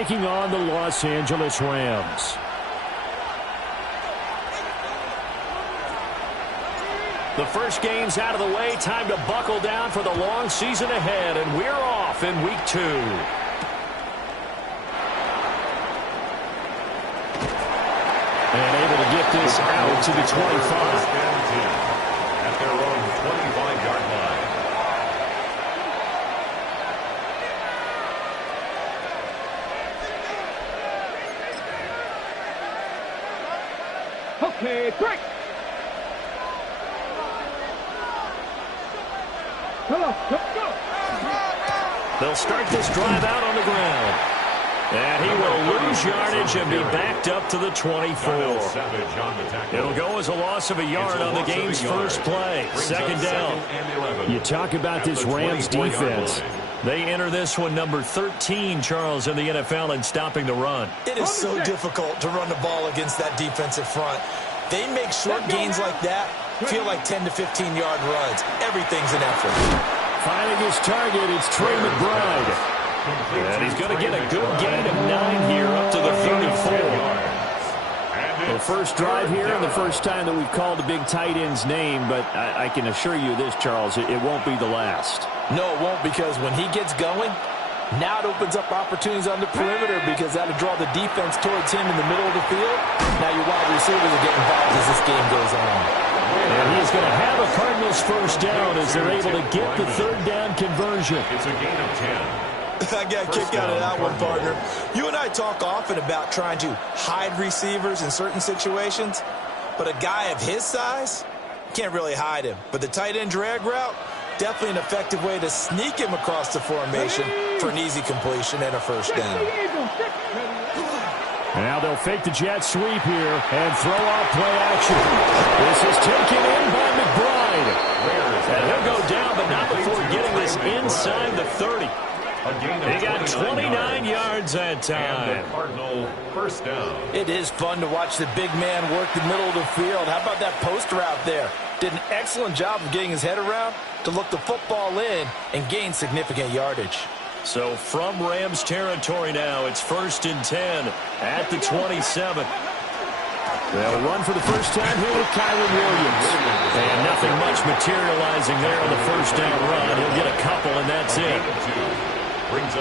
taking on the Los Angeles Rams. The first game's out of the way. Time to buckle down for the long season ahead, and we're off in week 2. And able to get this out to the 25. At their own 25-yard line. Okay, break. They'll start this drive out on the ground. And he will lose yardage and be backed up to the 24. It'll go as a loss of a yard on the game's first play. Second down. You talk about this Rams defense. They enter this one number 13, Charles, in the NFL in stopping the run. It is so difficult to run the ball against that defensive front. They make short gains like that feel like 10 to 15-yard runs. Everything's an effort. Finding his target, it's Trey McBride. And he's going to get a good gain of 9 here up to the 34. The first drive here and the first time that we've called the big tight end's name, but I can assure you this, Charles, it won't be the last. No, it won't, because when he gets going, now it opens up opportunities on the perimeter because that'll draw the defense towards him in the middle of the field. Now your wide receivers will get involved as this game goes on. And he's going to have a Cardinals first down as they're able to get the third down conversion. It's a gain of 10. I got a kick out of that one, partner. You and I talk often about trying to hide receivers in certain situations, but a guy of his size, can't really hide him. But the tight end drag route, definitely an effective way to sneak him across the formation for an easy completion and a first down. Now they'll fake the jet sweep here and throw off play action. This is taken in by McBride. And he'll go down, but not before getting this inside the 30. He got 29 yards that time. Cardinal first down. It is fun to watch the big man work the middle of the field. How about that post route there? Did an excellent job of getting his head around to look the football in and gain significant yardage. So from Rams territory now, it's 1st and 10 at the 27. They'll run for the first time here with Kyron Williams. And nothing much materializing there on the first down run. He'll get a couple, and that's it.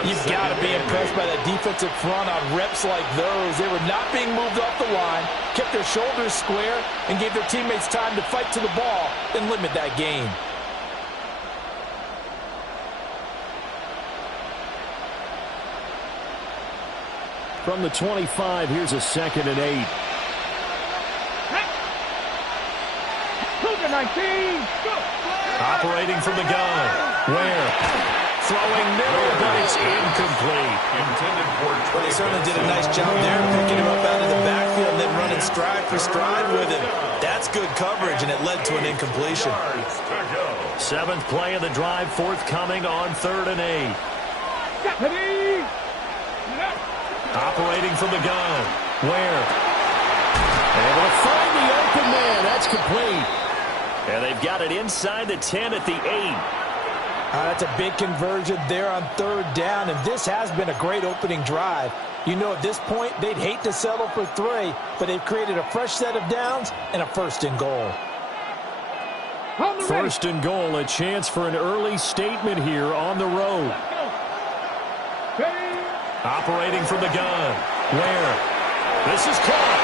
You've got to be impressed by that defensive front on reps like those. They were not being moved off the line, kept their shoulders square, and gave their teammates time to fight to the ball and limit that gain. From the 25, here's a 2nd and 8. Operating from the gun. Where? Throwing middle, but it's incomplete. Well, they certainly did a nice job there, picking him up out of the backfield and then running stride for stride with him. That's good coverage, and it led to an incompletion. 7th play of the drive, forthcoming on 3rd and 8. Operating from the gun. Where? Able to find the open man. That's complete. And they've got it inside the 10 at the 8. That's a big conversion there on 3rd down, and this has been a great opening drive. You know, at this point, they'd hate to settle for 3, but they've created a fresh set of downs and a 1st and goal. 1st and goal, a chance for an early statement here on the road. Operating from the gun. Where? This is caught.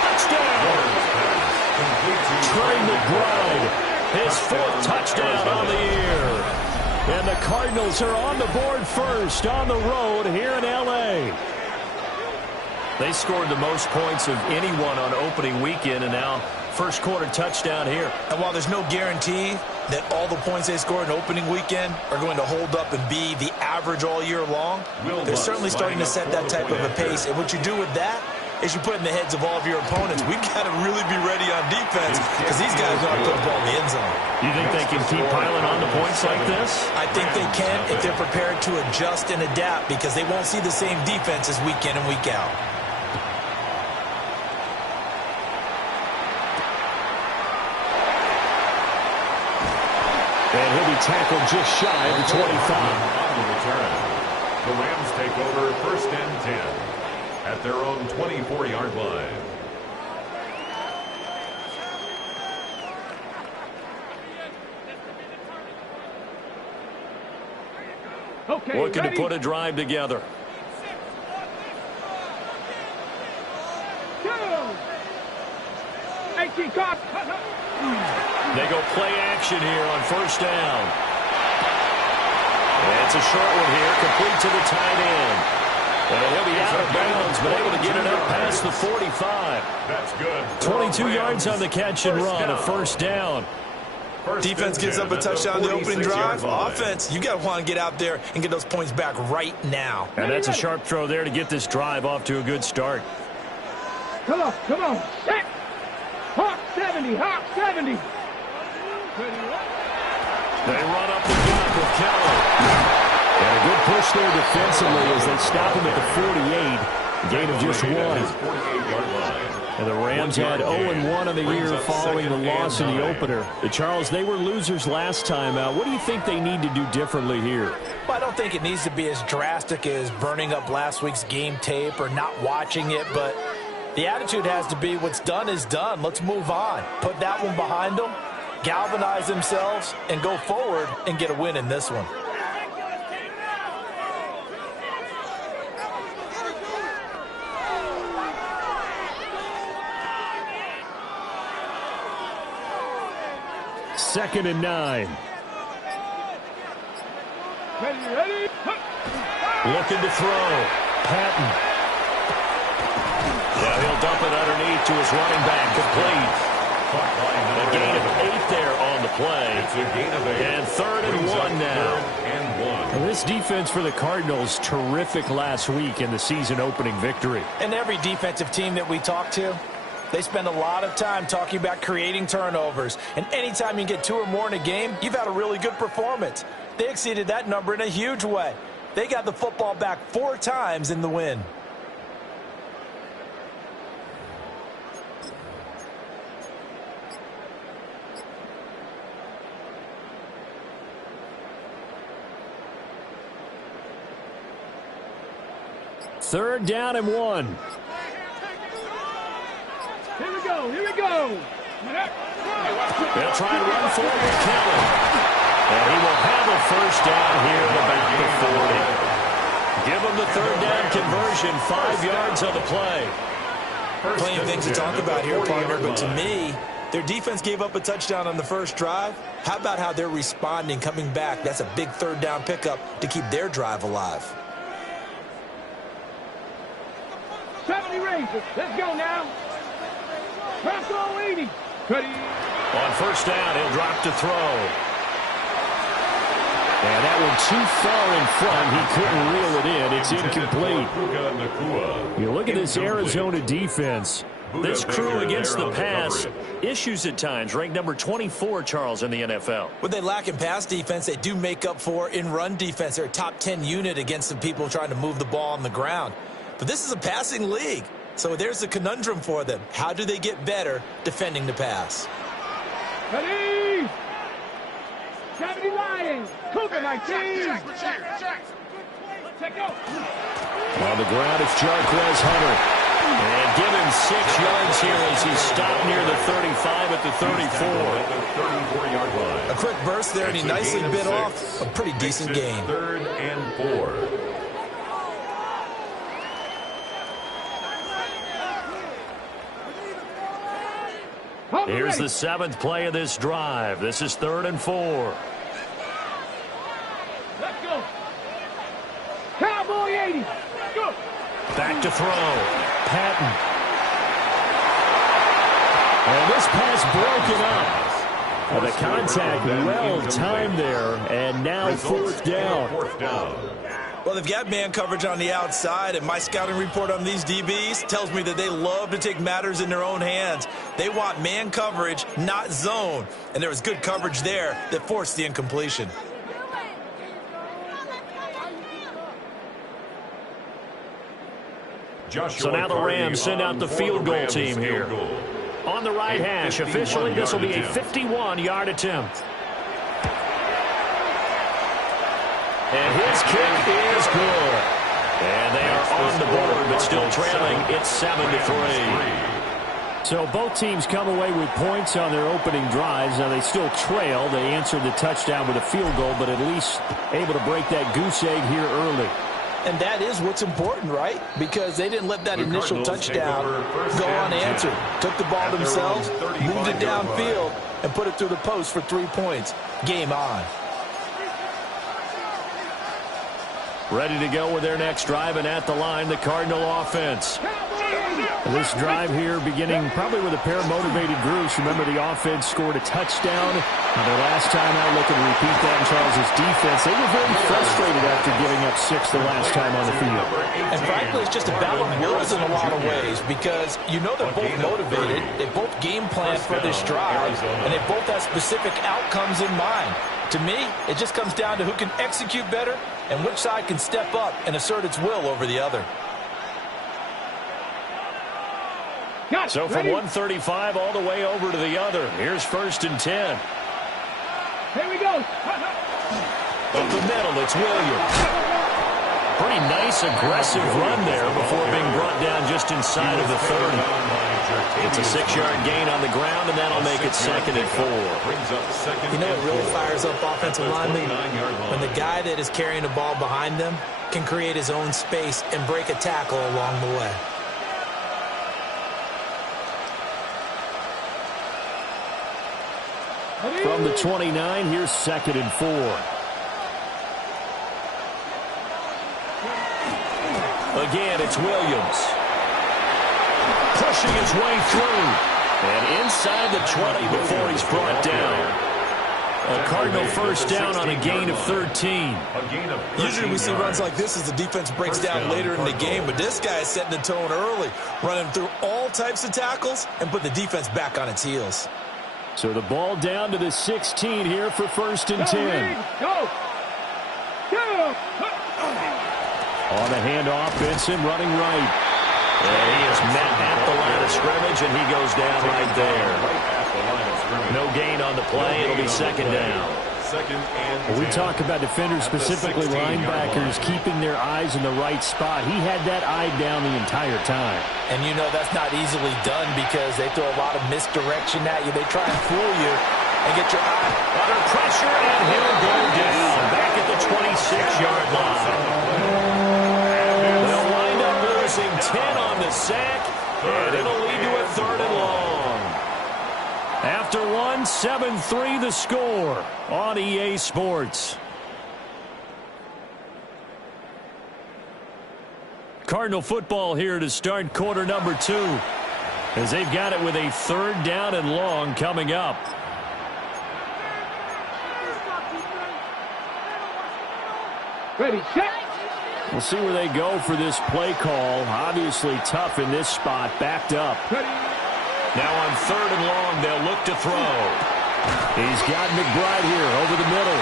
Touchdown! Trey McBride, his 4th touchdown on the year. And the Cardinals are on the board first on the road here in L.A. They scored the most points of anyone on opening weekend, and now first quarter touchdown here. And while there's no guarantee that all the points they scored in opening weekend are going to hold up and be the average all year long, they're certainly starting to set that type of a pace. And what you do with that is you put in the heads of all of your opponents, we've got to really be ready on defense because these guys know how to put the ball in the end zone. You think they can keep piling on the points like this? I think they can if they're prepared to adjust and adapt, because they won't see the same defenses week in and week out. And he'll be tackled just shy of the 25. On the return, the Rams take over 1st and 10. at their own 24-yard line. Okay, looking to put a drive together. They go play action here on first down. And it's a short one here, complete to the tight end. And he'll be out of bounds, but able to get it up past the 45. That's good. 22 yards on the catch and run, a first down. Defense gives up a touchdown on the opening drive. Offense, you got to want to get out there and get those points back right now. And that's a sharp throw there to get this drive off to a good start. Come on, come on. Set. Hawk 70, Hawk 70. They run up the gut with Keller. And a good push there defensively as they stop him at the 48. Gain of just one. 48-yard line. And the Rams had 0-1 on the year following the loss in the opener. Charles, they were losers last time out. What do you think they need to do differently here? Well, I don't think it needs to be as drastic as burning up last week's game tape or not watching it, but the attitude has to be what's done is done. Let's move on. Put that one behind them, galvanize themselves, and go forward and get a win in this one. Second and 9. Ready. Looking to throw. Patton. Yeah, he'll dump it underneath to his running back. Complete. A gain of 8 there on the play. It's a gain of 8. And 3rd and 1 now. Well, this defense for the Cardinals, terrific last week in the season-opening victory. And every defensive team that we talk to, they spend a lot of time talking about creating turnovers. And anytime you get 2 or more in a game, you've had a really good performance. They exceeded that number in a huge way. They got the football back 4 times in the win. Third down and 1. Here we go, here we go. They'll try and run for it with Keller. And he will have a first down here at about the 40. Give him the third down conversion, 5 yards on the play. Plenty of things to talk about here, partner, but to me, their defense gave up a touchdown on the first drive. How about how they're responding, coming back? That's a big third down pickup to keep their drive alive. 70 Rangers, let's go now. Cross all 80. Ready. On first down, he'll drop to throw. And that one too far in front. He couldn't reel it in. It's incomplete. You look at this Arizona defense. This crew against the pass, issues at times. Ranked number 24, Charles, in the NFL. What they lack in pass defense, they do make up for in run defense. They're a top 10 unit against the people trying to move the ball on the ground. But this is a passing league. So there's a conundrum for them. How do they get better defending the pass? Ready. 70 Lions. Cougar 19. Check go. On the ground, it's Jarquez Hunter. And give him 6 yards here as he's stopped near the 35 at the 34. 34-yard line. A quick burst there, and he nicely bit off a pretty decent gain. 3rd and 4. Here's the 7th play of this drive. This is 3rd and 4. Let's go. Cowboy 80. Go. Back to throw. Patton. And this pass broken up. And the contact well timed there. And now 4th down. Well, they've got man coverage on the outside, and my scouting report on these DBs tells me that they love to take matters in their own hands. They want man coverage, not zone. And there was good coverage there that forced the incompletion. So now the Rams send out the field goal team here. On the right hash, officially, this will be a 51-yard attempt. And his kick is good. And they are on the board, but still trailing. It's 7-3. So both teams come away with points on their opening drives. Now they still trail. They answered the touchdown with a field goal, but at least able to break that goose egg here early. And that is what's important, right? Because they didn't let that initial touchdown go unanswered. Took the ball themselves, moved it downfield, and put it through the post for 3 points. Game on. Ready to go with their next drive, and at the line, the Cardinal offense. This drive here beginning probably with a pair of motivated groups. Remember, the offense scored a touchdown. Their last time out, looking to repeat that in Charles' defense. They were very frustrated after giving up 6 the last time on the field. And frankly, it's just a battle of wills in a lot of ways because you know they're both motivated. They both game plan for this drive, and they both have specific outcomes in mind. To me, it just comes down to who can execute better and which side can step up and assert its will over the other. So from 135 all the way over to the other. Here's 1st and 10. Here we go. Up the middle, it's Williams. Pretty nice, aggressive run there before being brought down just inside of the 30. It's a 6-yard gain on the ground, and that'll make it 2nd and 4. You know what really fires up offensive linemen? When the guy that is carrying the ball behind them can create his own space and break a tackle along the way. From the 29, here's 2nd and 4. Again, it's Williams. Pushing his way through. And inside the 20 before he's brought down. A Cardinal first down on a gain of 13. Usually we see runs like this as the defense breaks down later in the game, but this guy is setting the tone early, running through all types of tackles and put the defense back on its heels. So the ball down to the 16 here for 1st and 10. Go. On the handoff, Benson running right. And he is met at the line of scrimmage, and he goes down right there. No gain on the play. It'll be 2nd down. When we talk about defenders, specifically linebackers, keeping their eyes in the right spot, he had that eye down the entire time. And you know that's not easily done because they throw a lot of misdirection at you. They try and fool you and get your eye under pressure, and he'll go down back at the 26-yard line. They'll wind up losing 10 on the sack, and it'll lead to a 3rd and long. After 7-3 the score on EA Sports. Cardinal football here to start quarter number 2, as they've got it with a 3rd down and long coming up. Ready, set. We'll see where they go for this play call. Obviously tough in this spot, backed up. Ready. Now on 3rd and long, they'll look to throw. He's got McBride here over the middle.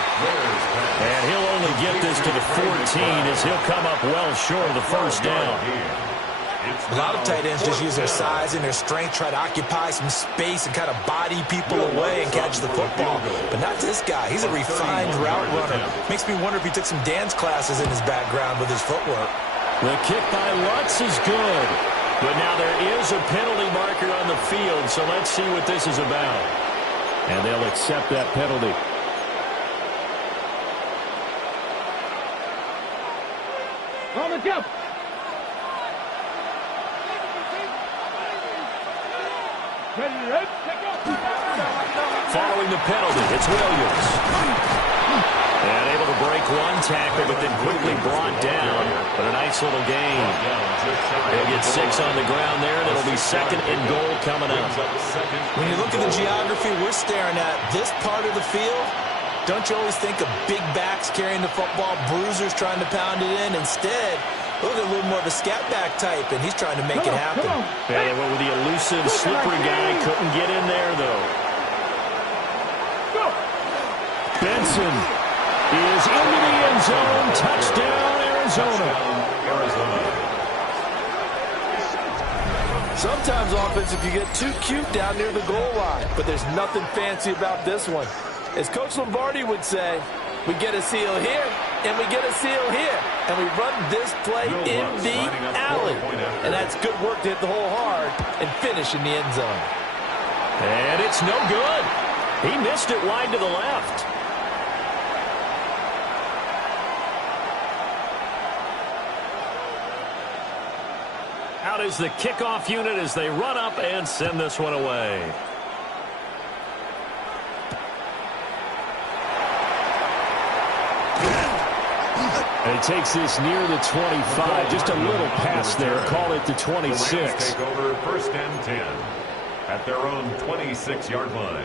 And he'll only get this to the 14 as he'll come up well short of the 1st down. A lot of tight ends just use their size and their strength, try to occupy some space and kind of body people away and catch the football. But not this guy. He's a refined route runner. Makes me wonder if he took some dance classes in his background with his footwork. The kick by Lutz is good. But now there is a penalty marker on the field, so let's see what this is about. And they'll accept that penalty. On the jump. Following the penalty, it's Williams. And able to break one tackle, but then quickly brought down. But a nice little gain. He'll get 6 on the ground there, and it'll be 2nd and goal coming up. When you look at the geography we're staring at, this part of the field, don't you always think of big backs carrying the football, bruisers trying to pound it in? Instead, look at a little more of a scat back type, and he's trying to make it happen. Yeah, they went with the elusive, slippery guy. Couldn't get in there, though. Benson is into the end zone. Touchdown, Arizona. Sometimes offense, if you get too cute down near the goal line, but there's nothing fancy about this one. As Coach Lombardi would say, we get a seal here, And we get a seal here. And we run this play in the alley. And that's good work to hit the hole hard and finish in the end zone. And it's no good. He missed it wide to the left. Out is the kickoff unit as they run up and send this one away. And he takes this near the 25. Just a little pass there. Call it the 26. Take over 1st and 10 at their own 26-yard line.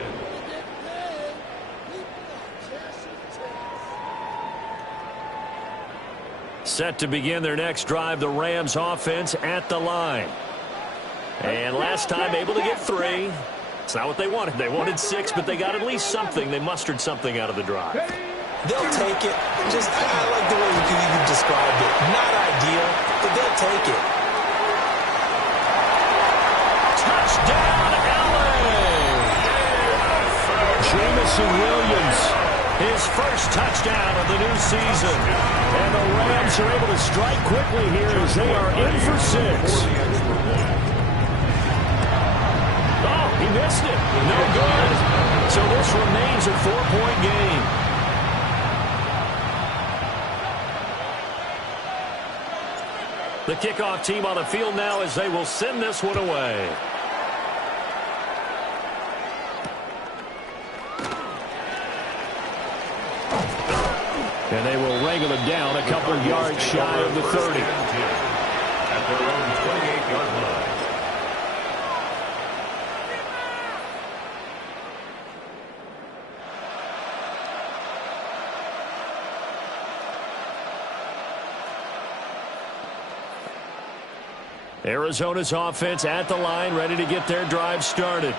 Set to begin their next drive, the Rams offense at the line. And last time able to get 3. It's not what they wanted. They wanted 6, but they got at least something. They mustered something out of the drive. They'll take it. Just, I like the way you described it. Not ideal, but they'll take it. Touchdown, LA! Jamison Williams. His first touchdown of the new season. And the Rams are able to strike quickly here as they are in for 6. Oh, he missed it. No good. So this remains a 4-point game. The kickoff team on the field now as they will send this one away. And they will wrangle him down a couple yards shy of the 30. At their own 28-yard line. Arizona's offense at the line, ready to get their drive started.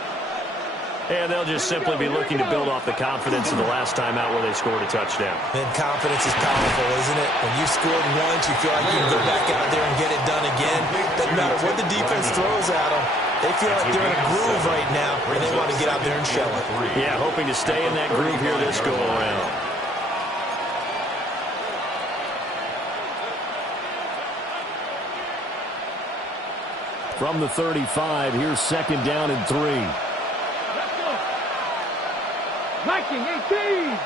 And they'll just simply be looking to build off the confidence of the last time out where they scored a touchdown. Man, confidence is powerful, isn't it? When you scored once, you feel like you can go back out there and get it done again. Doesn't matter what the defense throws at them. They feel like they're in a groove right now, and they want to get out there and show it. Yeah, hoping to stay in that groove here this go-around. From the 35, here's 2nd down and 3. Viking 18.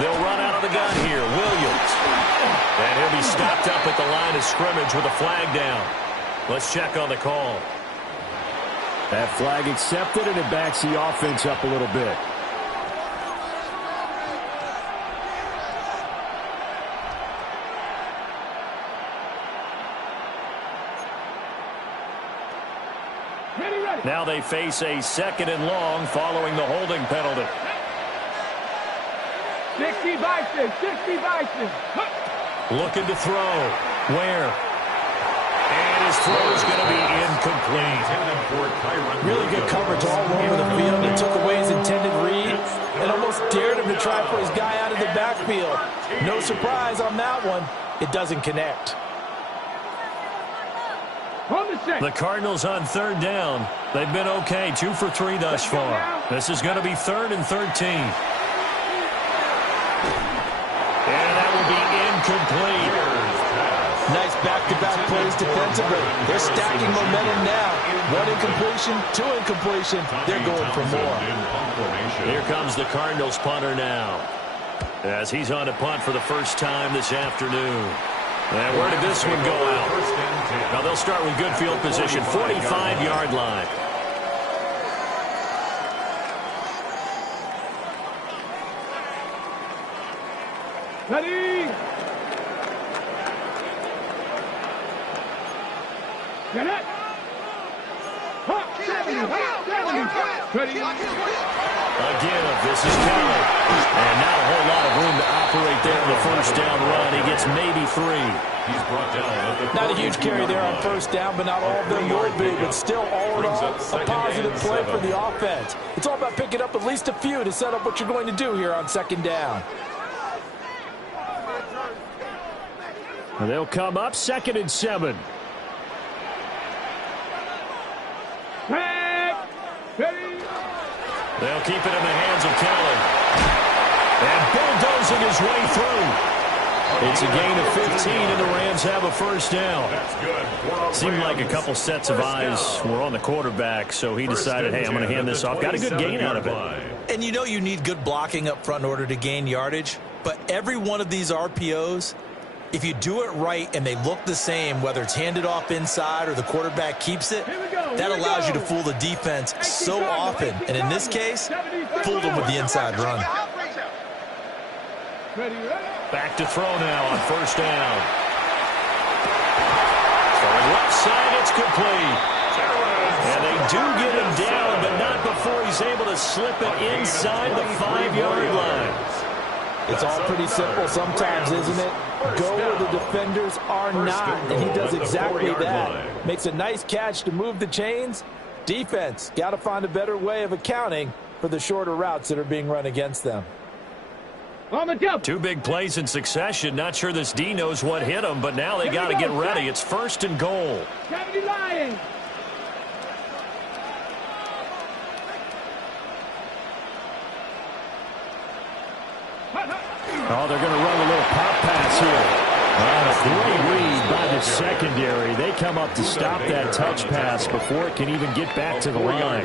They'll run out of the gun here. Williams. And he'll be stopped up at the line of scrimmage with a flag down. Let's check on the call. That flag accepted, and it backs the offense up a little bit. Now they face a 2nd and long following the holding penalty. 60 Bison, 60 Bison. Looking to throw. Where? And his throw is going to be incomplete. Really good coverage all over the field. He took away his intended read and almost dared him to try for his guy out of the backfield. No surprise on that one. It doesn't connect. The Cardinals on 3rd down. They've been okay, 2 for 3 thus far. This is going to be 3rd and 13. And that will be incomplete. Nice back-to-back plays defensively. They're stacking momentum now. 1 incompletion, 2 incompletion. They're going for more. Here comes the Cardinals punter now, as he's on to punt for the first time this afternoon. And where did this one go out? Now they'll start with good field position, 45-yard line. Ready. Get it. Hop, 70, hop, 70. Ready. Again, this is Kelly. And not a whole lot of room to operate there in the first down run. He gets maybe 3. He's brought down at the Not a huge carry there on first down, but not all of them will be. But still, all in all, a positive play for the offense. It's all about picking up at least a few to set up what you're going to do here on 2nd down. And they'll come up 2nd and 7. Ready. Ready. They'll keep it in the hands of Kelly. And bulldozing his way through. It's a gain of 15, and the Rams have a first down. That's good. Seemed like a couple sets of eyes were on the quarterback, so he decided, hey, I'm going to hand this off. Got a good gain out of it. And you know you need good blocking up front in order to gain yardage, but every one of these RPOs, if you do it right and they look the same, whether it's handed off inside or the quarterback keeps it, that allows you to fool the defense so often. And in this case, fooled them with the inside run. Ready. Back to throw now on first down. Throwing left side, it's complete. And they do get him down, but not before he's able to slip it inside the 5-yard line. It's all pretty simple sometimes, isn't it? Go where the defenders are not, and he does exactly that. Makes a nice catch to move the chains. Defense, got to find a better way of accounting for the shorter routes that are being run against them. On the jump. 2 big plays in succession. Not sure this D knows what hit him, but now they got to get ready. It's first and goal. 70 Lions. Oh, they're going to run a little pop pass here. And a great read by the secondary. They come up to stop that touch pass before it can even get back to the line.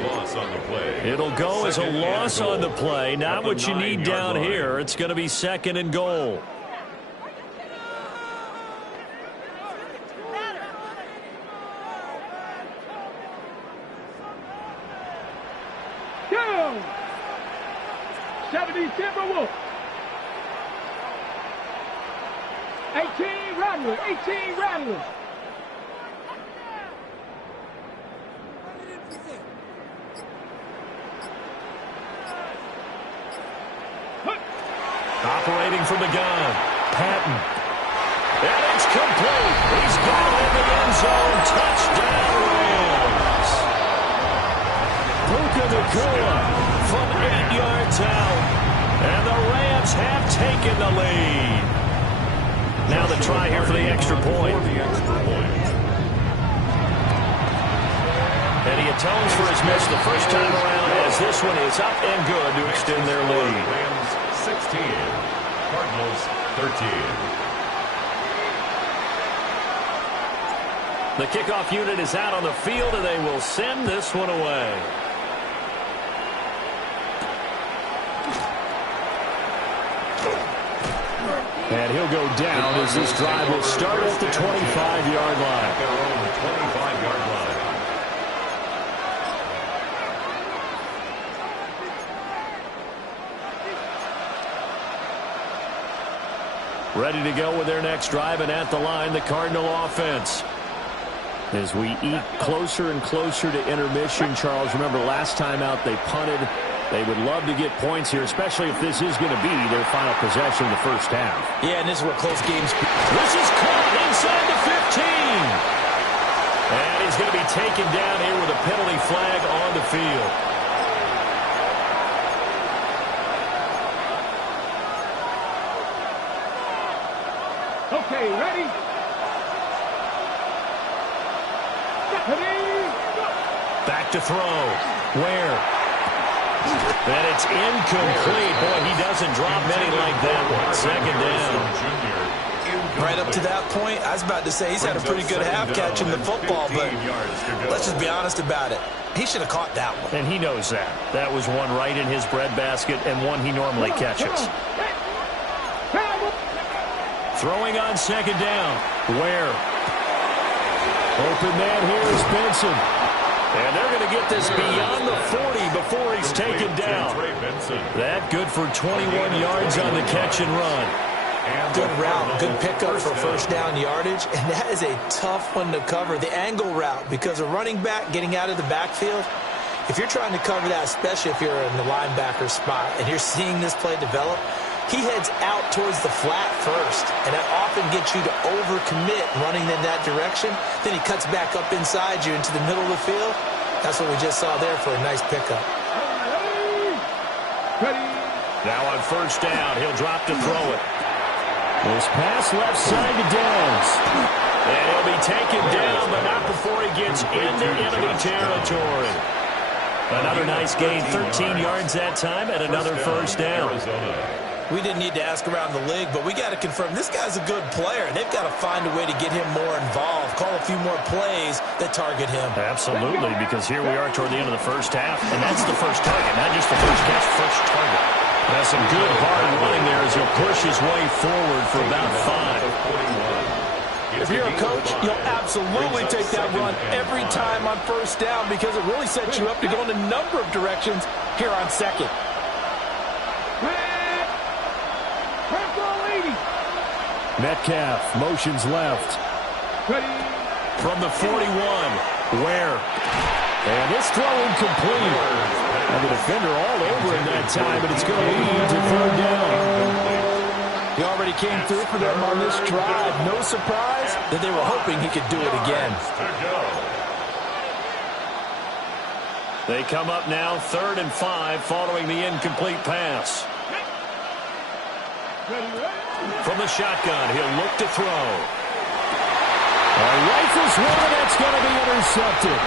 It'll go as a loss on the play. Not what you need down here. It's going to be second and goal. Go. 70 Timberwolves. 18 Rattlers. 18 Rattlers. Operating from the gun. Patton. And it's complete. He's got it in the end zone. Touchdown Rams. Puka Nacua from 8 yards out. And the Rams have taken the lead. Now the try here for the extra point. And he atones for his miss the first time around as this one is up and good to extend their lead. Rams 16, Cardinals 13. The kickoff unit is out on the field, and they will send this one away. And he'll go down as this drive will start at the 25-yard line. Their own 25-yard line. Ready to go with their next drive, and at the line, the Cardinal offense. As we eat closer and closer to intermission, Charles, remember last time out they punted. They would love to get points here, especially if this is going to be their final possession in the first half. Yeah, and this is where close games... This is caught inside the 15. And he's going to be taken down here with a penalty flag on the field. Okay, ready? Back to throw. Where? And it's incomplete. Boy, he doesn't drop many like that one. Second down. Right up to that point, I was about to say he's had a pretty good half catching the football, but let's just be honest about it. He should have caught that one. And he knows that. That was one right in his breadbasket and one he normally catches. Throwing on second down. Where? Open man here is Benson. And they're going to get this beyond the 40 before he's taken down. That good for 21 yards on the catch and run. Good route, good pickup for first down yardage, and that is a tough one to cover, the angle route, because a running back getting out of the backfield, if you're trying to cover that, especially if you're in the linebacker spot and you're seeing this play develop, he heads out towards the flat first, and that often gets you to overcommit running in that direction. Then he cuts back up inside you into the middle of the field. That's what we just saw there for a nice pickup. Now on first down, he'll drop to throw it. This pass left side to Downs. And he'll be taken down, but not before he gets into enemy territory. Another nice gain, 13 yards that time, and another first down. We didn't need to ask around the league, but we got to confirm this guy's a good player. They've got to find a way to get him more involved, call a few more plays that target him. Absolutely, because here we are toward the end of the first half, and that's the first target, not just the first catch, first target. That's some good hard running there as he'll push his way forward for about 5. If you're a coach, you'll absolutely take that run every time on first down because it really sets you up to go in a number of directions here on second. Metcalf motions left. From the 41, Ware. And this throw incomplete. And the defender all over him that time, but it's going to lead to third down. He already came through for them on this drive. No surprise that they were hoping he could do it again. They come up now 3rd and 5 following the incomplete pass. From the shotgun, he'll look to throw. Rifles one, that's going to be intercepted.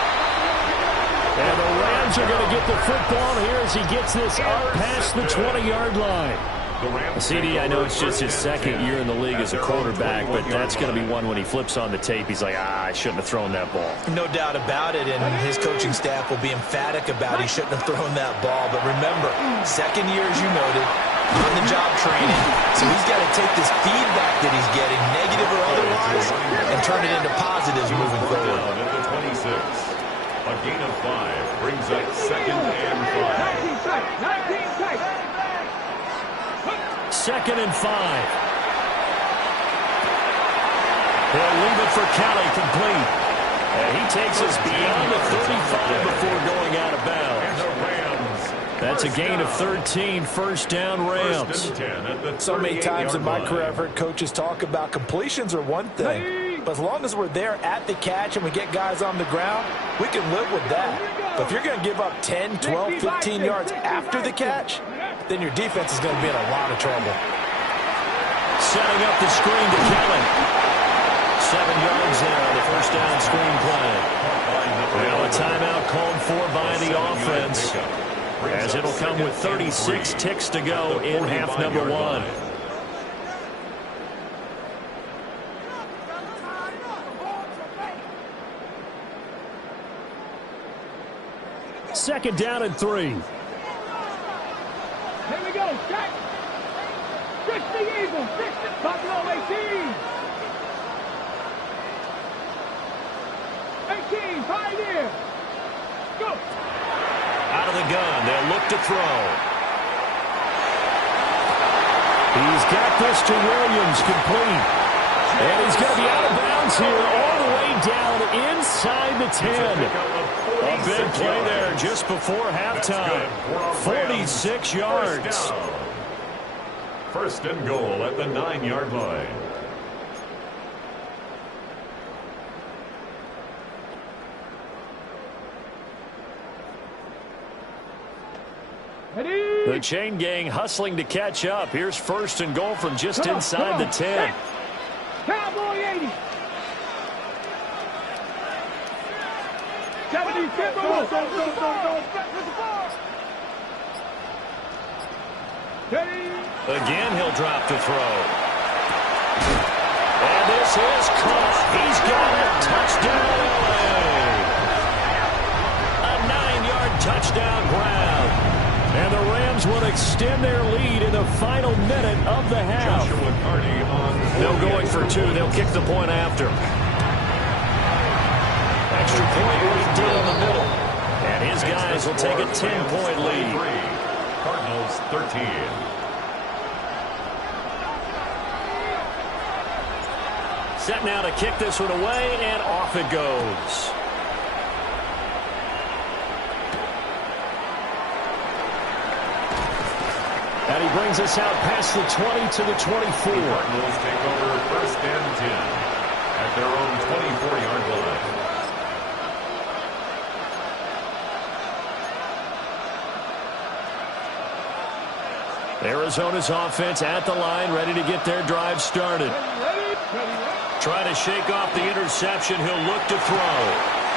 And the Rams are going to get the football here as he gets this up past the 20-yard line. CD, I know it's just his second year in the league as a quarterback, but that's going to be one when he flips on the tape. He's like, I shouldn't have thrown that ball. No doubt about it, and his coaching staff will be emphatic about he shouldn't have thrown that ball. But remember, second year, as you noted, on-the-job training, so he's got to take this feedback that he's getting, negative or otherwise, and turn it into positives moving forward. At the 26, a gain of 5 brings up 2nd and 5. 2nd and 5. He'll leave it for Kelly, complete. And he takes us beyond the 35 before going out of bounds. That's a gain of 13, first down Rams. So many times in my career I've heard coaches talk about completions are one thing, but as long as we're there at the catch and we get guys on the ground, we can live with that. But if you're going to give up 10, 12, 15 yards after the catch, then your defense is going to be in a lot of trouble. Setting up the screen to Kelly. 7 yards there on the first down screen play. Well, a timeout called for by the offense, as it'll come with 36 ticks to go in half number 1. Second down and 3. Here we go. Check. 60 Eagles. 60. Buffalo 18. 18. 5 here. Go. Out of the gun, they'll look to throw. He's got this to Williams, complete. And he's going to be out of bounds here all the way down inside the 10. A big play there just before halftime. 46 yards. First and goal at the 9-yard line. The chain gang hustling to catch up. Here's first and goal from just inside the 10. Cowboy 80. 70. Again, he'll drop to throw. And this is caught. He's got it. Touchdown, LA. A 9-yard touchdown grab. And the Rams will extend their lead in the final minute of the half. They'll going for 2. They'll kick the point after. Extra point right down the middle. And his guys will take a 10-point lead. Cardinals 13. Set now to kick this one away, and off it goes. And he brings us out past the 20 to the 24. The Cardinals take over first and 10 at their own 24-yard line. Arizona's offense at the line, ready to get their drive started. Try to shake off the interception. He'll look to throw.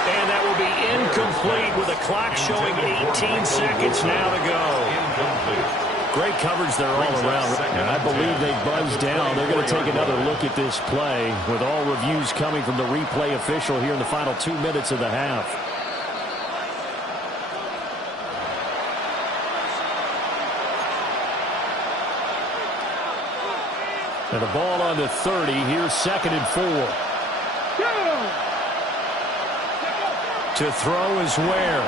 And that will be incomplete with the clock showing 18 seconds now to go. Great coverage there all around. And I believe they buzzed down. They're going to take another look at this play with all reviews coming from the replay official here in the final 2 minutes of the half. And the ball on the 30. Here's 2nd and 4. To throw is Ware.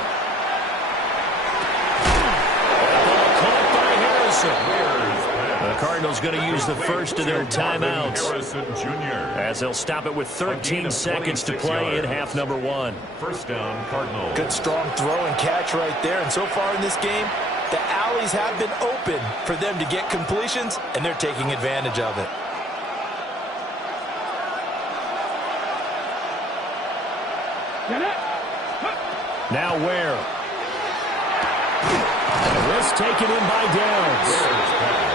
Ball caught by Harrison. The Cardinals going to use the first of their timeouts, as they'll stop it with 13 seconds to play in half number 1. First down, Cardinals. Good strong throw and catch right there. And so far in this game, the alleys have been open for them to get completions, and they're taking advantage of it. Now Ware. Risk taken in by Downs.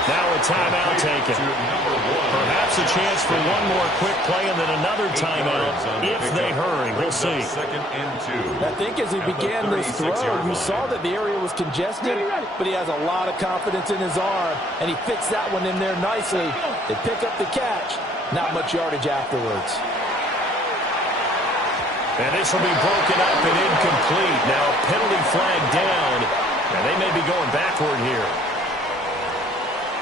Now a timeout taken. Perhaps a chance for one more quick play and then another timeout if they hurry. We'll see. I think as he began this throw, you saw that the area was congested, but he has a lot of confidence in his arm, and he fits that one in there nicely. They pick up the catch. Not much yardage afterwards. And this will be broken up and incomplete. Now a penalty flag down, and they may be going backward here.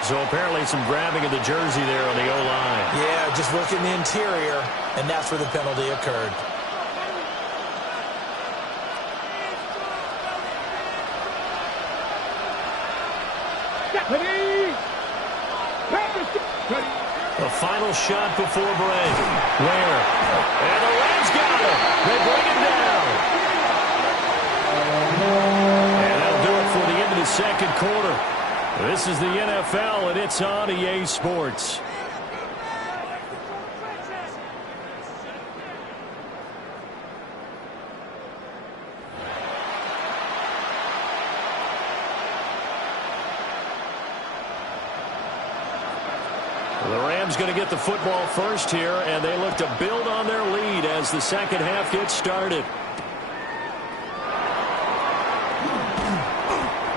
So apparently some grabbing of the jersey there on the O-line. Yeah, just look in the interior, and that's where the penalty occurred. The final shot before break. Ware. And the Rams got him. They bring him down. And that'll do it for the end of the second quarter. This is the NFL, and it's on EA Sports. The Rams going to get the football first here, and they look to build on their lead as the second half gets started.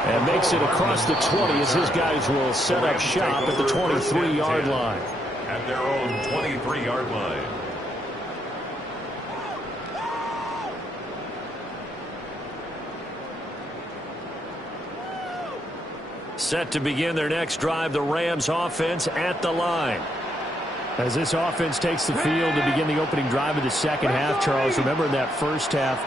And makes it across the 20 as his guys will set up shop at the 23-yard line. At their own 23-yard line. Set to begin their next drive, the Rams offense at the line. As this offense takes the field to begin the opening drive of the second half, Charles, remember in that first half,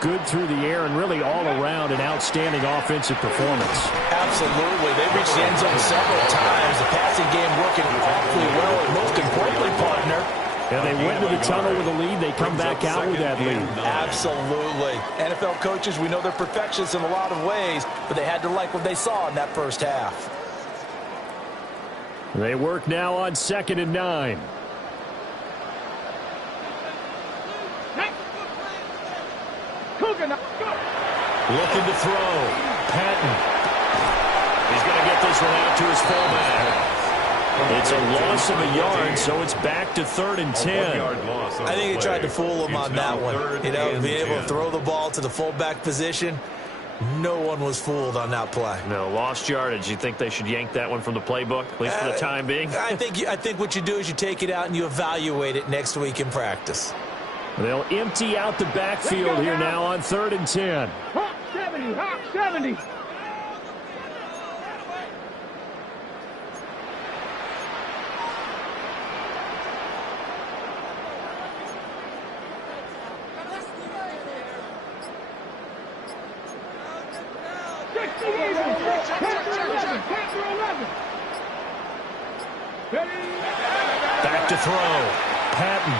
good through the air and really all around an outstanding offensive performance. Absolutely. They reached the end zone several times. The passing game working awfully well, and most importantly, partner, and they went to the tunnel with a lead. They come back out with that lead. Absolutely. NFL coaches, we know they're perfectionists in a lot of ways, but they had to like what they saw in that first half. They work now on 2nd and 9. Looking to throw. Patton. He's going to get this one out to his fullback. It's a loss of a yard, so it's back to 3rd and 10. I think he tried to fool him on that one. You know, being able to throw the ball to the fullback position. No one was fooled on that play. No, lost yardage. You think they should yank that one from the playbook, at least for the time being? I think what you do is you take it out and you evaluate it next week in practice. They'll empty out the backfield here now on 3rd and 10. Hawk 70, Hawk 70. Back to throw. Patton.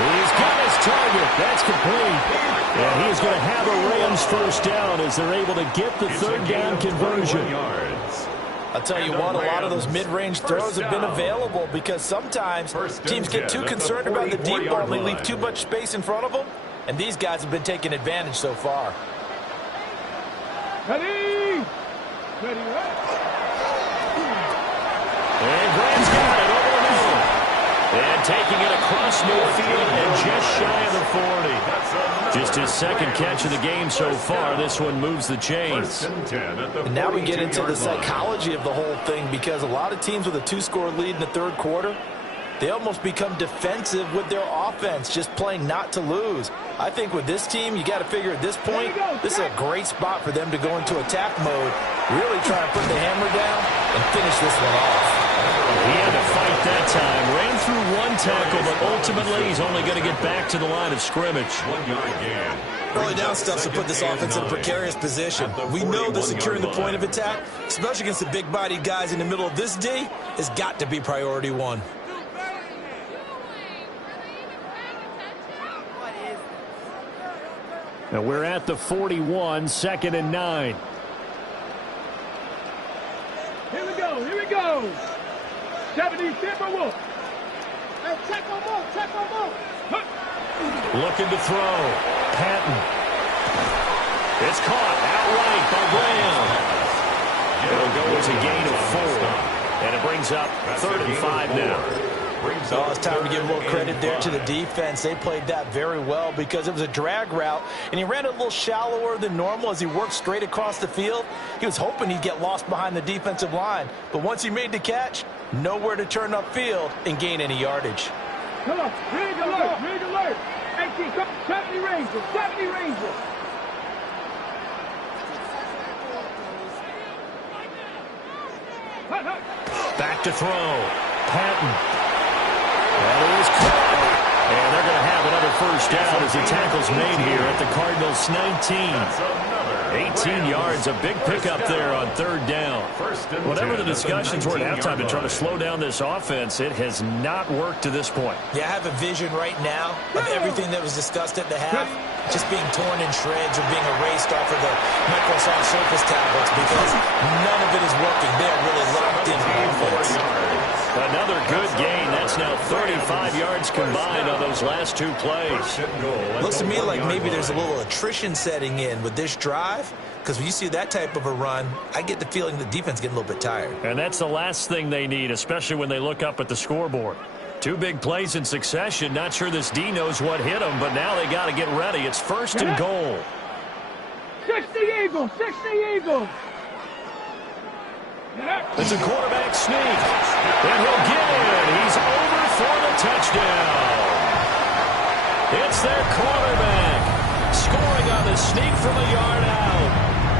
He's got his target. That's complete. And he's going to have a Rams first down as they're able to get the 3rd down conversion. I'll tell you what, a lot of those mid-range throws have been available because sometimes teams get too concerned about the deep ball and they leave too much space in front of them, and these guys have been taking advantage so far. Ready? Ready, And Graham's got it over the middle. And taking it across across midfield and just shy of the 40. Just his second catch of the game so far. This one moves the chains. And now we get into the psychology of the whole thing, because a lot of teams with a 2-score lead in the third quarter, they almost become defensive with their offense, just playing not to lose. I think with this team, you got to figure at this point, this is a great spot for them to go into attack mode, really try to put the hammer down and finish this one off. He had to fight that time. Ran through one tackle, but ultimately he's only going to get back to the line of scrimmage. 1 yard gain. Early down stuff to put this offense in a precarious position. We know that securing the point of attack, especially against the big-bodied guys in the middle of this D, has got to be priority one. Now we're at the 41, 2nd and 9. Here we go, here we go. 70, Timberwolf. Hey, check on move. Looking to throw. Patton. It's caught outright by Graham. It'll go as a gain of 4. And it brings up 3rd and 5 now. Oh, it's time to give a little credit there to the defense. They played that very well because it was a drag route, and he ran it a little shallower than normal as he worked straight across the field. He was hoping he'd get lost behind the defensive line, but once he made the catch, nowhere to turn upfield and gain any yardage. Come on, rig alert. 18, 70 Rangers, 70 Rangers. Back to throw. Patton. That is caught. And they're going to have another first down as the tackle's made here at the Cardinals' 19. 18 yards, a big pickup there on 3rd down. Whatever the discussions were at halftime to try to slow down this offense, it has not worked to this point. Yeah, I have a vision right now of everything that was discussed at the half just being torn in shreds or being erased off of the Microsoft Surface tablets because none of it is working. They're really locked in offense. Another good gain. That's now 35 yards combined on those last 2 plays. Looks to me like maybe there's a little attrition setting in with this drive, because when you see that type of a run, I get the feeling the defense getting a little bit tired. And that's the last thing they need, especially when they look up at the scoreboard. 2 big plays in succession. Not sure this D knows what hit them, but now they got to get ready. It's 1st and goal. 60 Eagles, 60 Eagles. It's a quarterback sneak. And he'll get in. He's over for the touchdown. It's their quarterback scoring on the sneak from a yard out.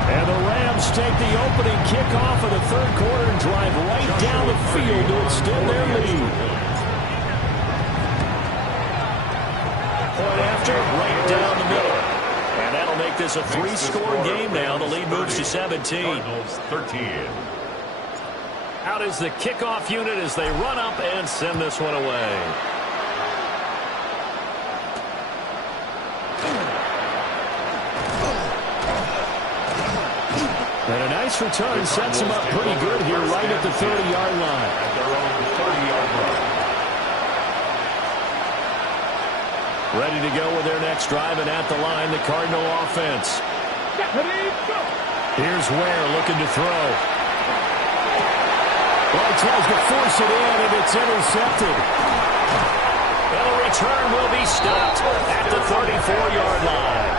And the Rams take the opening kickoff of the 3rd quarter and drive right down the field to extend their lead. Point after, right down the middle. And that'll make this a 3-score game now. The lead moves to 17. Cardinals 13. Out is the kickoff unit as they run up and send this one away. And a nice return sets him up pretty good here right at the 30-yard line. At their own 30-yard line. Ready to go with their next drive, and at the line, the Cardinal offense. Here's Ware looking to throw. Well, he tries to force it in, and it's intercepted. And the return will be stopped at the 34-yard line.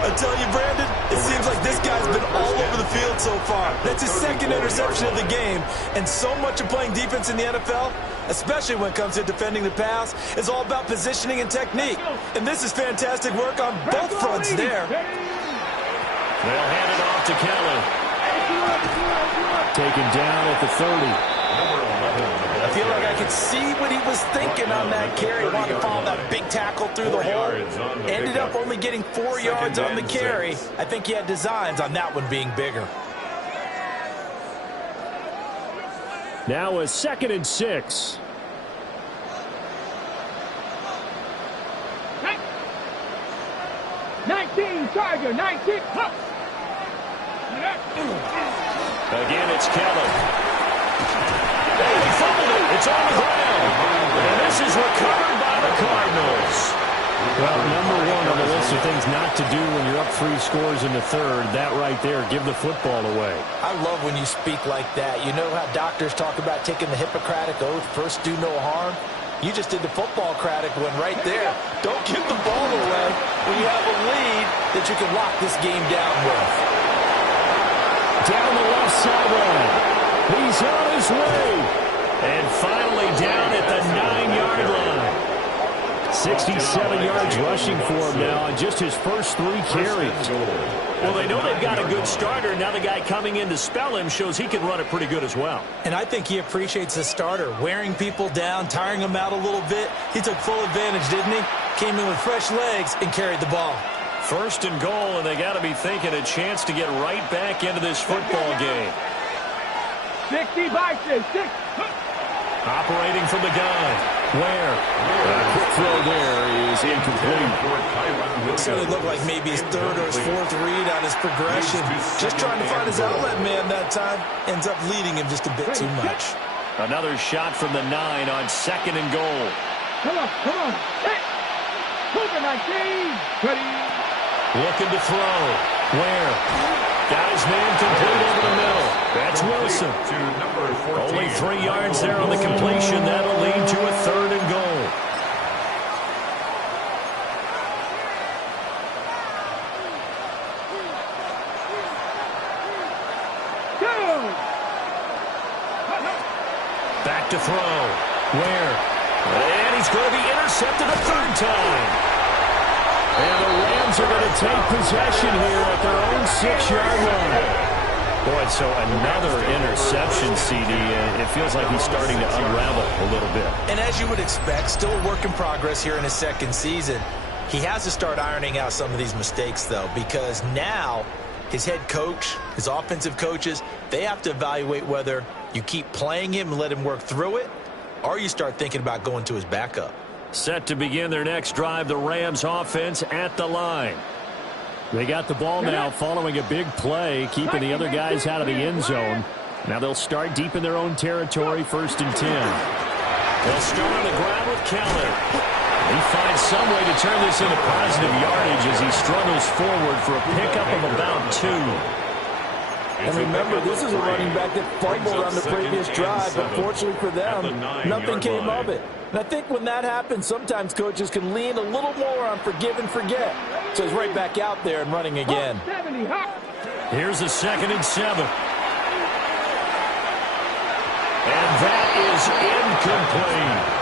I tell you, Brandon, it seems like this guy's been all over the field so far. That's his 2nd interception of the game. And so much of playing defense in the NFL, especially when it comes to defending the pass, is all about positioning and technique. And this is fantastic work on both fronts there. They'll hand it off to Kelly. Taken down at the 30. I feel like I could see what he was thinking on that carry. Wanted to follow that big tackle through the hole. Ended up only getting 4 yards on the carry. I think he had designs on that one being bigger. Now a 2nd and 6. Hey. 19, Tiger, 19. Huh. Again, it's Kelly. And he fumbled it. It's on the ground. And this is recovered by the Cardinals. Well, number 1 on the list of things not to do when you're up 3 scores in the 3rd, that right there, give the football away. I love when you speak like that. You know how doctors talk about taking the Hippocratic Oath, first do no harm? You just did the football Craddock one right there. Don't give the ball away when you have a lead that you can lock this game down with. Down the left sideline. He's on his way. And finally down at the 9-yard line. 67 yards rushing for him now on just his first 3 carries. Well, they know they've got a good starter. Now the guy coming in to spell him shows he can run it pretty good as well. And I think he appreciates the starter, wearing people down, tiring them out a little bit. He took full advantage, didn't he? Came in with fresh legs and carried the ball. First and goal, and they got to be thinking a chance to get right back into this football game. 60 Vikings, 6. Operating from the gun. Where? A quick throw there is incomplete. It certainly looked like maybe his 3rd or his 4th read on his progression. Just trying to find his outlet man that time. Ends up leading him just a bit too much. Another shot from the 9 on 2nd and goal. Come on. Hey. Cooper 19. Ready. Looking to throw. Where? Got his man complete over the middle. That's Wilson. Only 3 yards there on the completion. That'll lead to a 3rd and goal. Back to throw. Where? And he's going to be intercepted a 3rd time. And the Rams are going to take possession here at their own 6-yard line. Boy, so another interception, CD. It feels like he's starting to unravel a little bit. And as you would expect, still a work in progress here in his 2nd season. He has to start ironing out some of these mistakes, though, because now his head coach, his offensive coaches, they have to evaluate whether you keep playing him and let him work through it, or you start thinking about going to his backup. Set to begin their next drive, the Rams offense at the line. They got the ball now following a big play, keeping the other guys out of the end zone. Now they'll start deep in their own territory, 1st and 10. They'll start on the ground with Keller. He finds some way to turn this into positive yardage as he struggles forward for a pickup of about 2. And remember, this is a running back that fumbled on the previous drive, but fortunately for them, nothing came of it. And I think when that happens, sometimes coaches can lean a little more on forgive and forget. So he's right back out there and running again. Here's a 2nd and 7. And that is incomplete.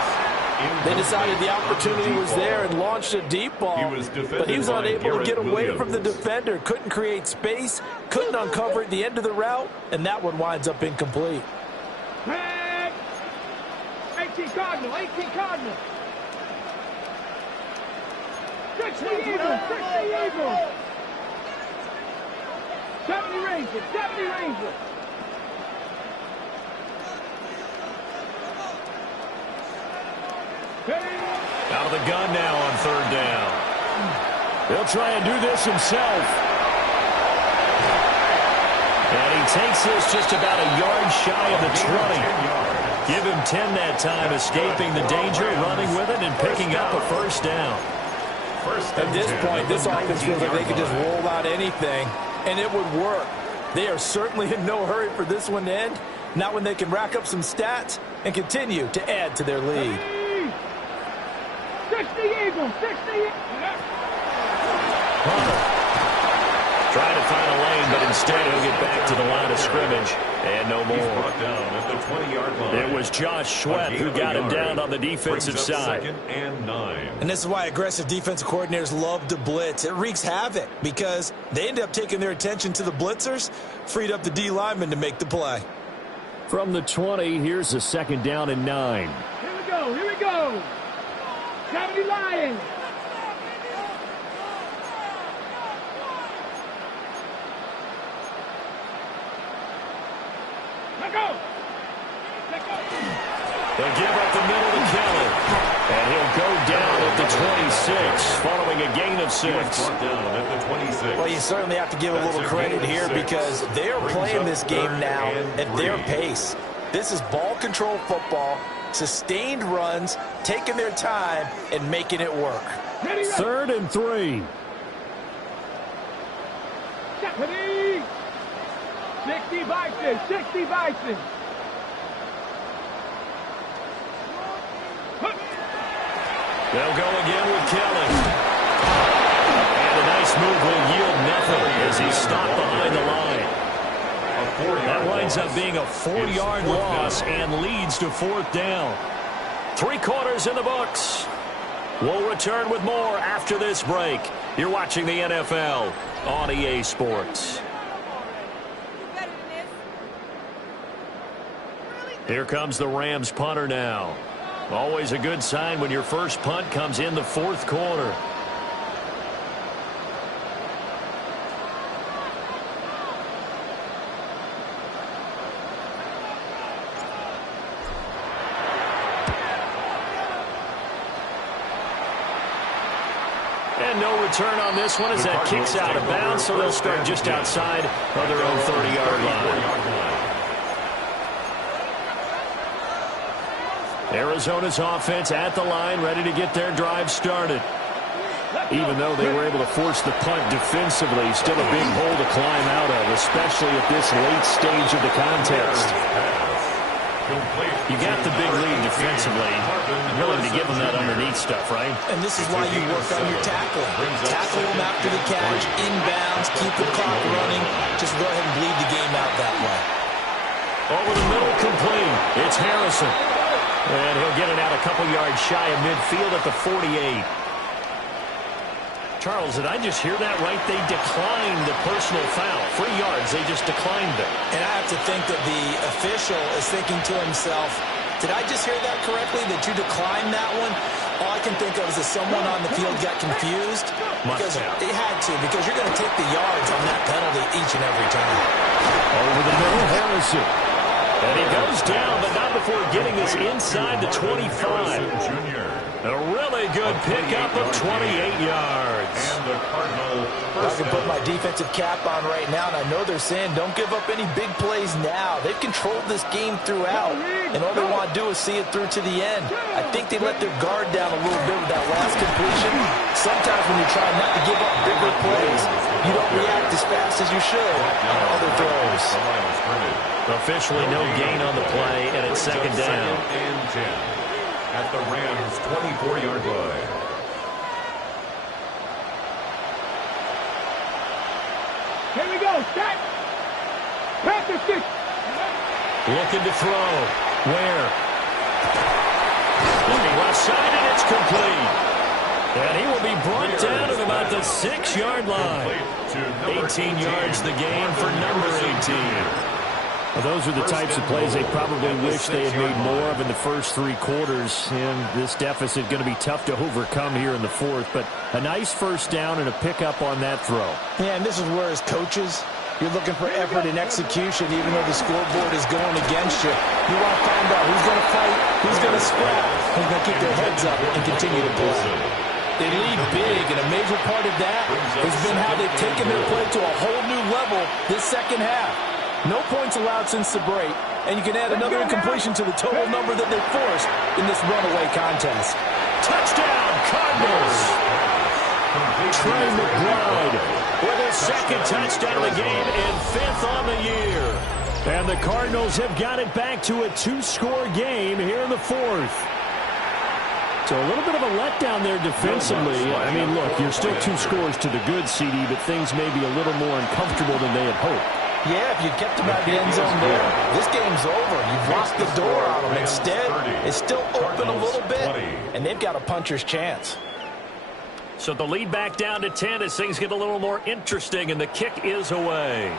They decided the opportunity was there and launched a deep ball, but he was unable to get away from the defender, couldn't create space, couldn't uncover at the end of the route, and that one winds up incomplete. 18 Cardinal. 60 Eagle. 70 Ranger. Out of the gun now on 3rd down. He'll try and do this himself. And he takes this just about a yard shy of the 20. Give him 10 that time, escaping the danger, running with it, and picking up a 1st down. At this point, this offense feels like they could just roll out anything, and it would work. They are certainly in no hurry for this one to end, not when they can rack up some stats and continue to add to their lead. 60 Eagles, 60. Trying to find a lane, but instead he'll get back to the line of scrimmage. And no more. Down at the 20-yard line. It was Josh Sweat who got him down on the defensive side. 2nd and 9. And this is why aggressive defensive coordinators love to blitz. It wreaks havoc because they end up taking their attention to the blitzers, freed up the D lineman to make the play. From the 20, here's a 2nd down and 9. Here we go. 70 Lions. They'll give up the middle to Keller. And he'll go down at the 26, following a gain of 6. Down at the 26. Well, you certainly have to give a little credit here because they're playing this game now at their pace. This is ball control football, sustained runs, taking their time, and making it work. 3rd and 3. 60 Vikings, 60 Vikings. They'll go again with Kelly. And a nice move will yield nothing as he's stopped behind the line. That winds up being a 4-yard loss and leads to 4th down. 3 quarters in the books. We'll return with more after this break. You're watching the NFL on EA Sports. Here comes the Rams punter now. Always a good sign when your first punt comes in the 4th quarter. And no return on this one as that kicks out of bounds, so they'll start just outside of their own 30-yard line. Arizona's offense at the line, ready to get their drive started. Even though they were able to force the punt defensively, still a big hole to climb out of, especially at this late stage of the contest. You got the big lead defensively. Willing to give them that underneath stuff, right? And this is why you work on your tackling. Tackle them after the catch, inbounds, keep the clock running. Just go ahead and bleed the game out that way. Over the middle, complete. It's Harrison. And he'll get it out a couple yards shy of midfield at the 48. Charles, did I just hear that right? They declined the personal foul. 3 yards, they just declined it. And I have to think that the official is thinking to himself, did I just hear that correctly, that you declined that one? All I can think of is that someone on the field got confused. Because they had to, because you're going to take the yards on that penalty each and every time. Over the middle, Harrison. And he goes down, but not before getting this inside the 25. A really good pickup of 28 yards. And the Cardinal I can put my defensive cap on right now, and I know they're saying don't give up any big plays now. They've controlled this game throughout, and all they want to do is see it through to the end. I think they let their guard down a little bit with that last completion. Sometimes when you try not to give up bigger plays, you don't react as fast as you should on other throws. Officially no gain on the play, and it's 2nd down. And 10 at the Rams' 24-yard line. Here we go. Set. Pass the stick. Looking to throw. Where? Looking left side, and it's complete. And he will be brought down at about the 6-yard line. 18 yards the gain for number 18. Well, those are the types of plays they probably wish they had made more of in the first 3 quarters. And this deficit going to be tough to overcome here in the 4th. But a nice first down and a pickup on that throw. Yeah, and this is where as coaches, you're looking for effort and execution even though the scoreboard is going against you. You want to find out who's going to fight, who's going to scrap, who's going to keep their heads up and continue to play. They lead big, and a major part of that has been how they've taken their play to a whole new level this second half. No points allowed since the break, and you can add another incompletion to the total number that they forced in this runaway contest. Touchdown, Cardinals! Trey McBride with his 2nd touchdown of the game and 5th on the year. And the Cardinals have got it back to a 2-score game here in the 4th. So a little bit of a letdown there defensively. I mean, look, you're still 2 scores to the good, CD, but things may be a little more uncomfortable than they had hoped. Yeah, if you kept them out of the end zone there, this game's over. You've locked the door on them. Instead, it's still open a little bit, and they've got a puncher's chance. So the lead back down to 10 as things get a little more interesting, and the kick is away.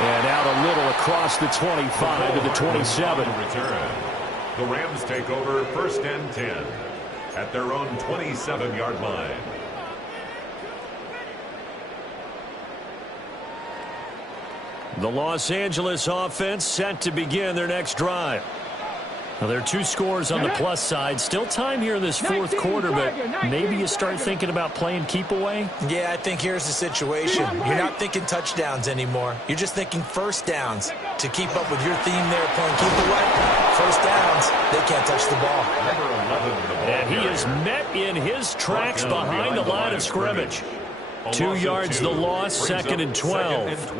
And out a little across the 25 to the 27. The Rams take over 1st and 10. At their own 27-yard line. The Los Angeles offense set to begin their next drive. Now, there are 2 scores on the plus side. Still time here in this 4th quarter, but maybe you start thinking about playing keep away? Yeah, I think here's the situation. You're not thinking touchdowns anymore. You're just thinking first downs. To keep up with your theme there, playing keep away, first downs, they can't touch the ball. And he is met in his tracks behind the line of scrimmage. 2 yards the loss, second and 12.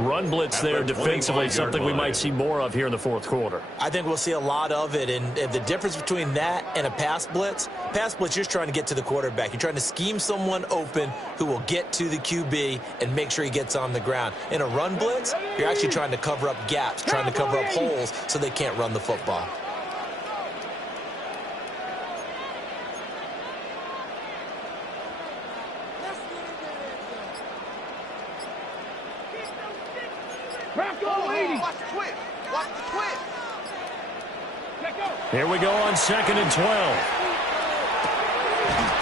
Run blitz there defensively, something we might see more of here in the fourth quarter. I think we'll see a lot of it, and the difference between that and a pass blitz, you're just trying to get to the quarterback. You're trying to scheme someone open who will get to the QB and make sure he gets on the ground. In a run blitz, you're actually trying to cover up gaps, trying to cover up holes so they can't run the football. Here we go on second and 12.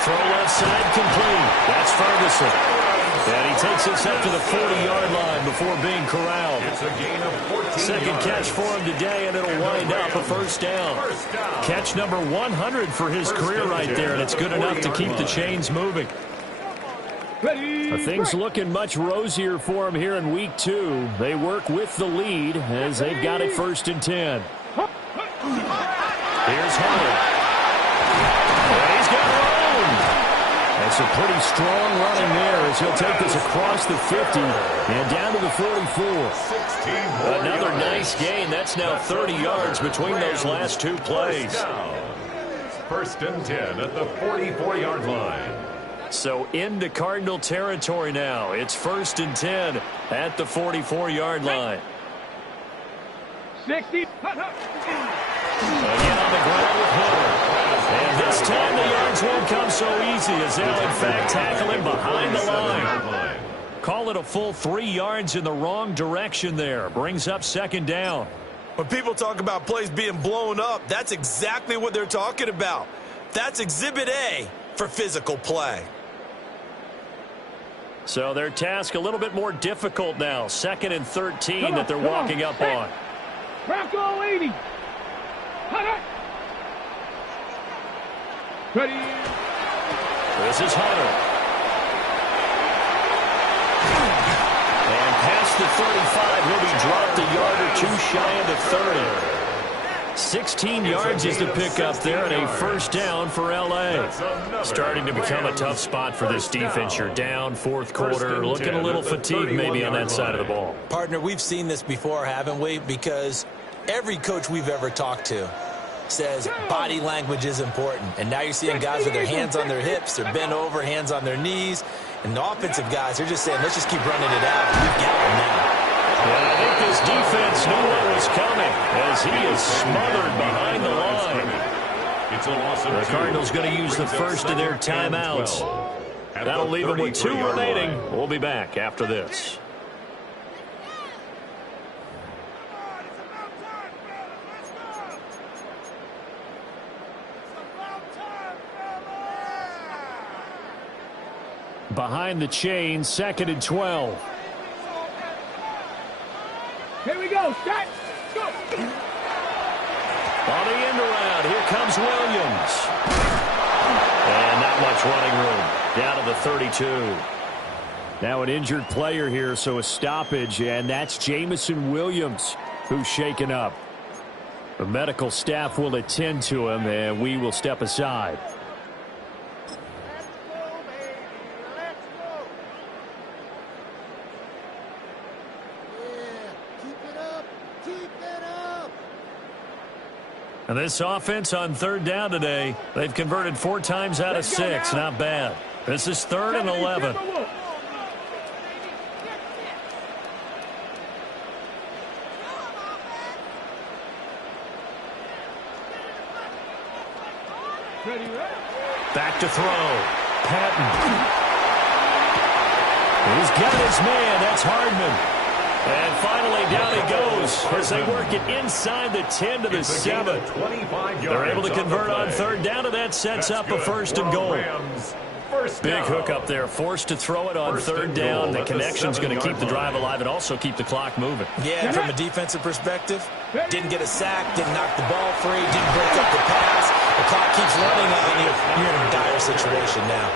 Throw left side complete. That's Ferguson. And he takes us up to the 40-yard line before being corralled. It's a gain of 14 Second yards. catch for him today, and it'll wind up a first down. Catch number 100 for his career right there, and it's good enough to keep the chains moving. Things looking much rosier for him here in week 2. They work with the lead as they've got it first and 10. Here's Hunter. And he's got room. That's a pretty strong running there as he'll take this across the 50 and down to the 44. Another nice gain. That's now 30 yards between those last 2 plays. First and 10 at the 44-yard line. So into Cardinal territory now. It's first and 10 at the 44-yard line. 60. Again on the ground with Hunter. And this time the yards won't come so easy as they'll in fact tackle him behind the line. Call it a full 3 yards in the wrong direction there. Brings up second down. When people talk about plays being blown up, that's exactly what they're talking about. That's Exhibit A for physical play. So their task a little bit more difficult now. Second and 13 that they're walking up on. Bronco 80. Hunter. Ready. This is Hunter. And past the 35, he'll be dropped a yard or 2 shy of the 30. 16 yards is the pickup there and a first down for L.A. Starting to become a tough spot for this defense. You're down fourth quarter, looking a little fatigued maybe on that side of the ball. Partner, we've seen this before, haven't we? Because every coach we've ever talked to says body language is important. And now you're seeing guys with their hands on their hips, they're bent over, hands on their knees. And the offensive guys, they're just saying, let's just keep running it out. We've got them now. And I think this defense knew what was coming as he is smothered behind the line. The Cardinals going to use the first of their timeouts. That'll leave them with 2 remaining. We'll be back after this. Behind the chain, second and 12. Here we go. Start. Go. On the end around, here comes Williams. And not much running room. Down to the 32. Now an injured player here, so a stoppage, and that's Jamison Williams who's shaken up. The medical staff will attend to him, and we will step aside. And this offense on third down today, they've converted 4 times out of 6. Not bad. This is 3rd and 11. Back to throw. Patton. He's got his man. That's Hardman. And finally, down he goes as they work it inside the 10 to the 7. They're able to convert on third down, and that sets up a first and goal. Big hook up there, forced to throw it on third down. The connection's going to keep the drive alive and also keep the clock moving. Yeah, from a defensive perspective, didn't get a sack, didn't knock the ball free, didn't break up the pass. The clock keeps running on you. You're in a dire situation now.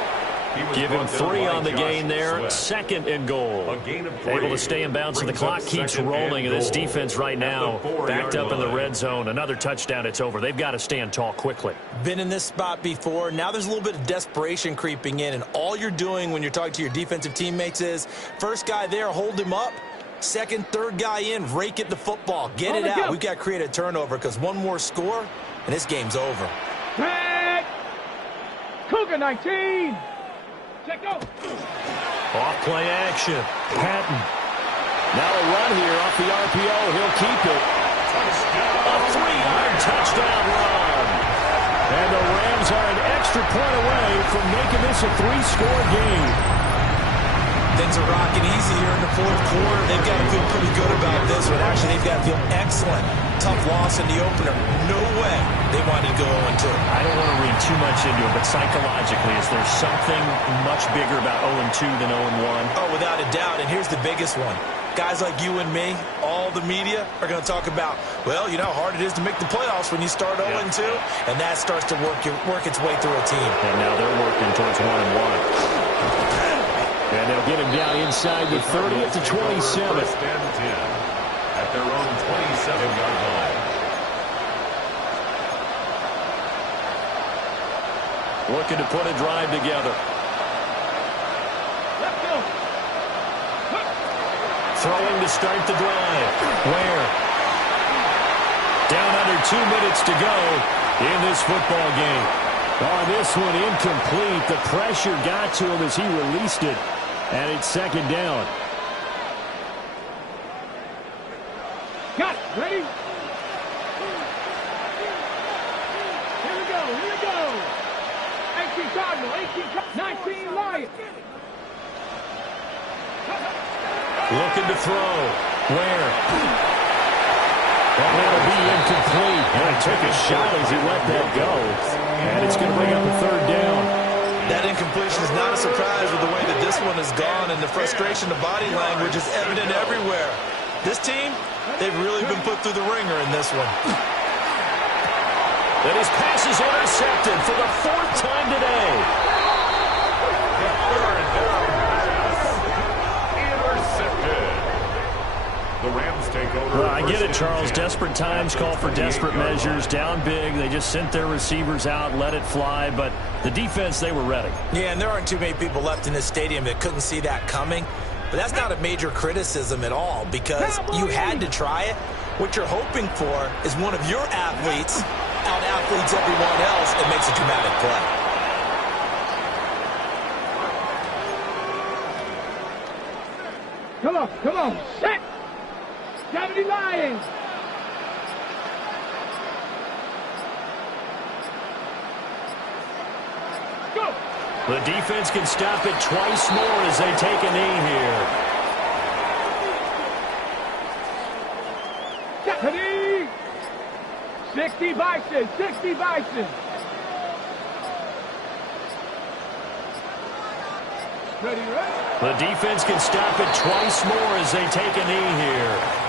Give him 3 on the gain there. 2nd and goal. Able to stay in bounds, and the clock keeps rolling. And this defense right now backed up in the red zone. Another touchdown, it's over. They've got to stand tall quickly. Been in this spot before. Now there's a little bit of desperation creeping in. And all you're doing when you're talking to your defensive teammates is, first guy there, hold him up. Second, third guy in, rake at the football. Get it out. We've got to create a turnover because one more score, and this game's over. Tag! Cougar 19! Check go! Off play action. Patton. Now a run here off the RPO. He'll keep it. A 3-yard touchdown run. And the Rams are an extra point away from making this a 3-score game. Things are rocking easy here in the fourth quarter. They've got to feel pretty good about this one. Actually, they've got to feel excellent. Tough loss in the opener. No way they wanted to go 0-2. I don't want to read too much into it, but psychologically, is there something much bigger about 0-2 than 0-1? Oh, without a doubt. And here's the biggest one. Guys like you and me, all the media, are going to talk about, well, you know how hard it is to make the playoffs when you start 0-2, and that starts to work its way through a team. And now they're working towards 1-1. And they'll get him down inside the 30 at the 27. First and 10 at their own 27-yard line. Looking to put a drive together. Let's go! Throwing to start the drive. Where? Down under 2 minutes to go in this football game. On this one, incomplete. The pressure got to him as he released it. And it's 2nd down. Got it. Ready? Here we go. Here we go. 18 Cardinal. 19 Lions. Looking to throw. Where? That'll be incomplete. And he took a shot as he let that go. And it's going to bring up a 3rd down. That incompletion is not a surprise with the way that this one has gone, and the frustration of body language is evident everywhere. This team, they've really been put through the ringer in this one. And his pass is intercepted for the 4th time today. Intercepted. The Rams take over. Well, I get it, Charles. Desperate times call for desperate measures. Down big, they just sent their receivers out, let it fly. But the defense, they were ready. Yeah, and there aren't too many people left in this stadium that couldn't see that coming. But that's not a major criticism at all because you had to try it. What you're hoping for is one of your athletes out-athletes everyone else and makes a dramatic play. Come on. Set. 70 Lions. Go. The defense can stop it twice more as they take a knee here. Ready? 60 Bison. 60 Bison. Ready? The defense can stop it twice more as they take a knee here.